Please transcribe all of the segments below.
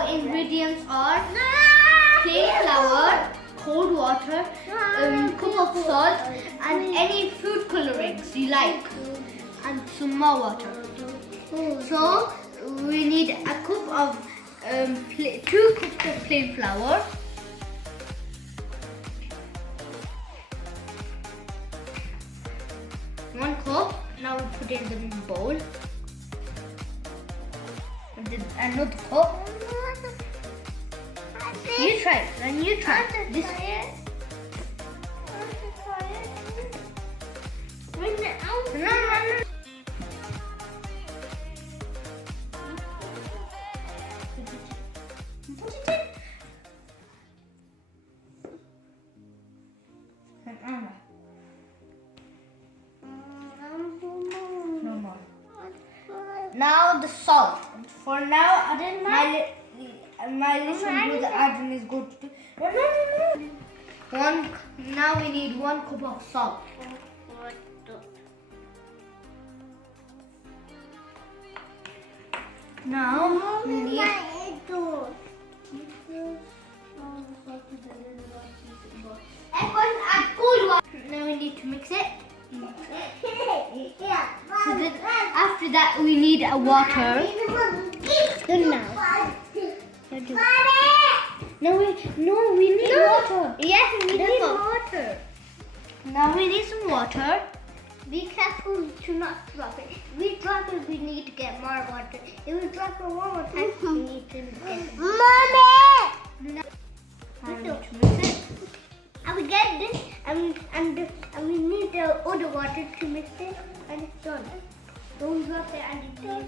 Our ingredients are plain flour, cold water, cup of salt, and any food colorings you like, and some more water. So we need a cup of 2 cups of plain flour, 1 cup. Now we put it in the bowl. Another cup. You try it, then you try this. No. Put it in. No more. Now the salt. For now, my listen to the admin is good. No. Now we need 1 cup of salt. Now we need. Now we need to mix it. So then after that we need a water. Good now. No, we need water. Yes, we need water. Now we need some water. Be careful to not drop it. If we drop it, we need to get more water. If we drop it one more time, we need to get more. Mommy! And we get this, and we need the other water to mix it, and it's done. Don't drop it and it's done.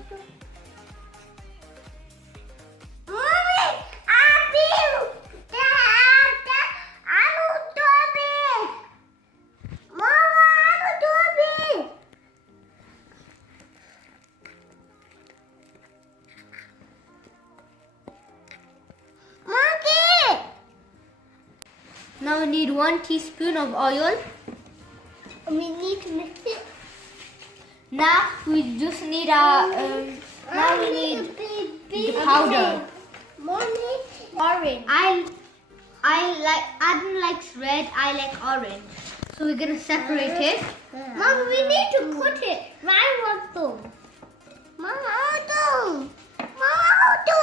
Mommy! Now we need 1 teaspoon of oil. We need to mix it. Now we just need the powder. Mommy, orange. Adam likes red. I like orange. So we're gonna separate it. Mom, we need to put it.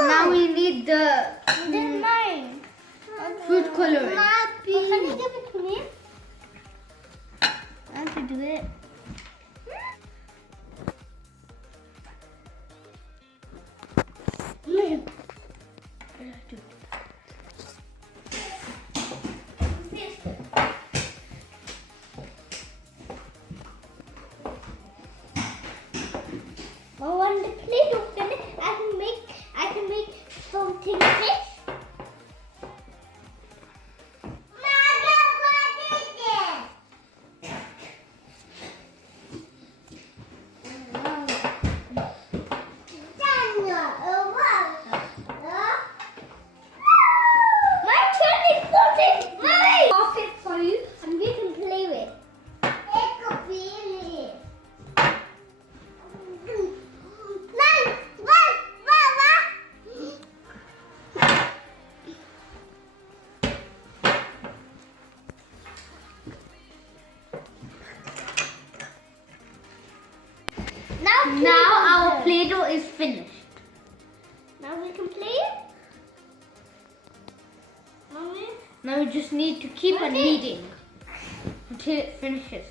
Now we need the food coloring. Can you give it to me? I have to do it. On the Play-Doh, I can make something fish. Now our Play-Doh is finished. Now we can play it. Mommy? Now we just need to keep on kneading until it finishes.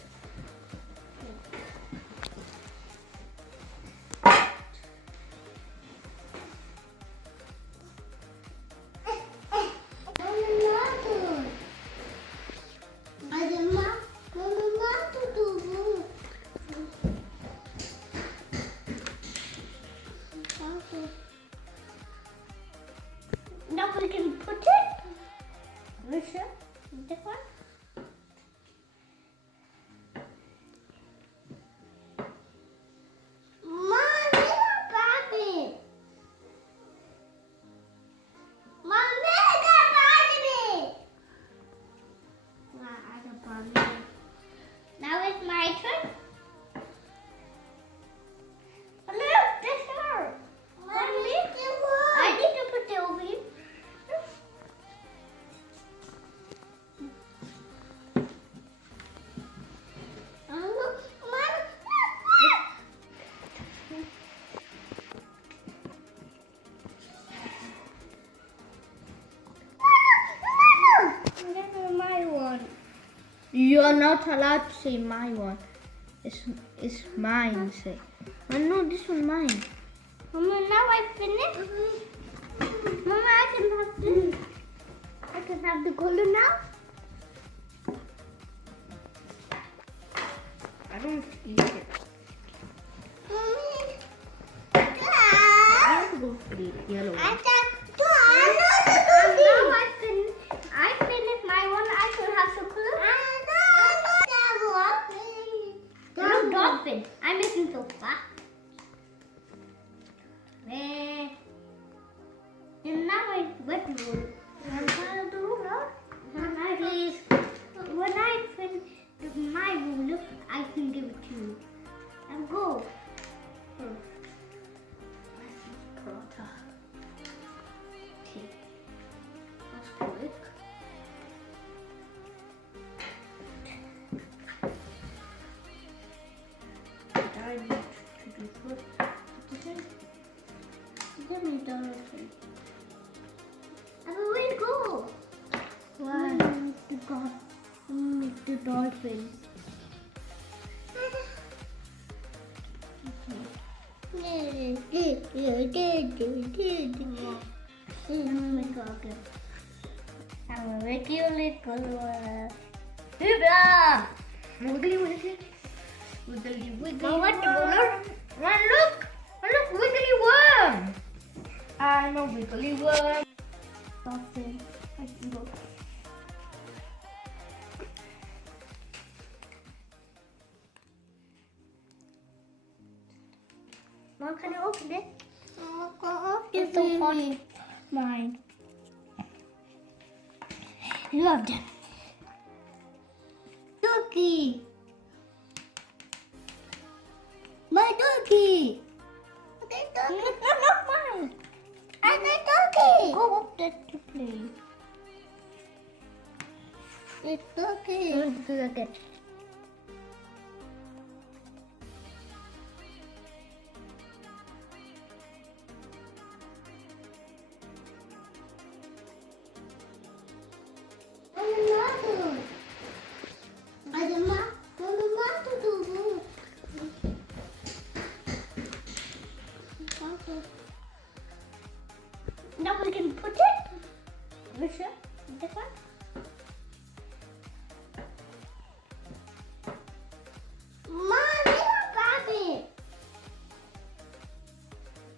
Now we can put it. This one. Now it's my turn. Look, this hurt. I need to put it over here. You're not allowed to say my one. It's mine, say. Oh no, this one mine. Mama, now I finished. Mama, I can have this. I can have the color now. I don't eat it. Mommy. I want to go for the yellow one. I finished my one. I should have chocolate. No dolphin. I'm missing so fast. And now I wet roll. Please. When I finish my ruler, I can give it to you. And go. Okay. That's quick. I need to be put. Give me dolphin. Where go? Why? The dolphin. I'm a regular color. Hoopla! Wiggly wiggly. Wiggly wiggly. Oh, what the worm? Run, look! Look, wiggly worm! I'm a wiggly worm. Dolphin. I can go. Mom, can you open it? It's so funny. Mine. Love them. Turkey. My turkey. Okay, turkey. No, not mine. I got turkey. Go up there to play. It's turkey. Okay. Now we can put it. Which one? This one? Mommy, got it.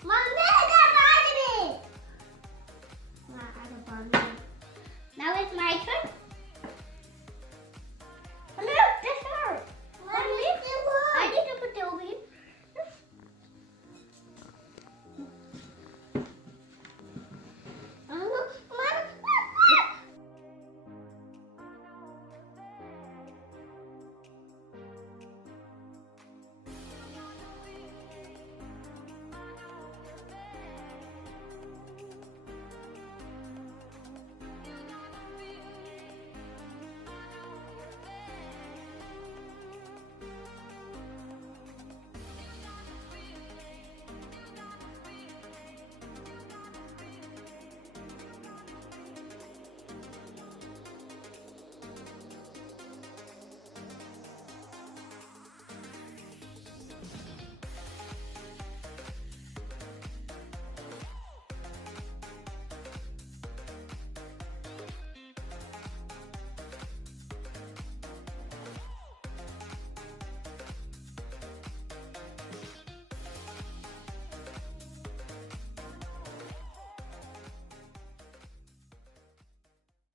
Mommy, got it. Now it's my turn.